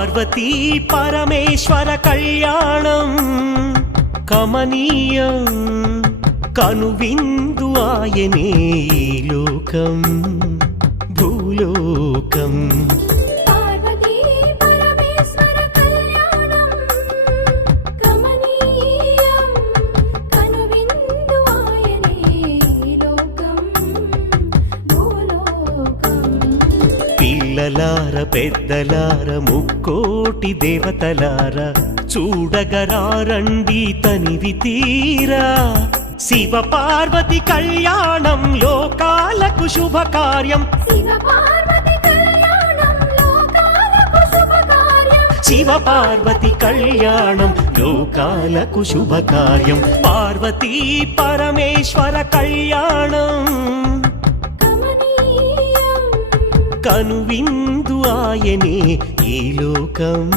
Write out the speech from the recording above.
పార్వతీ పరమేశ్వర కళ్యాణం కమనీయం కనువిందు ఆయనే ఈ లోకం భూలోకం పార్వతీ పరమేశ్వర కళ్యాణం కమనీయం కనువిందు ఆయనే ఈ లోకం భూలోకం పిల్లలార పెద్దలార ముక్కోటి దేవతలార చూడగరారండి తనివి తీరా శివ పార్వతి కళ్యాణం లోకాలకు శుభకార్యం శివ పార్వతి కళ్యాణం లోకాలకు శుభకార్యం శివ పార్వతి కళ్యాణం లోకాలకు శుభకార్యం పార్వతీ పరమేశ్వర కళ్యాణం కమనీయం కనువిందు ఆయనే ఈ లోకం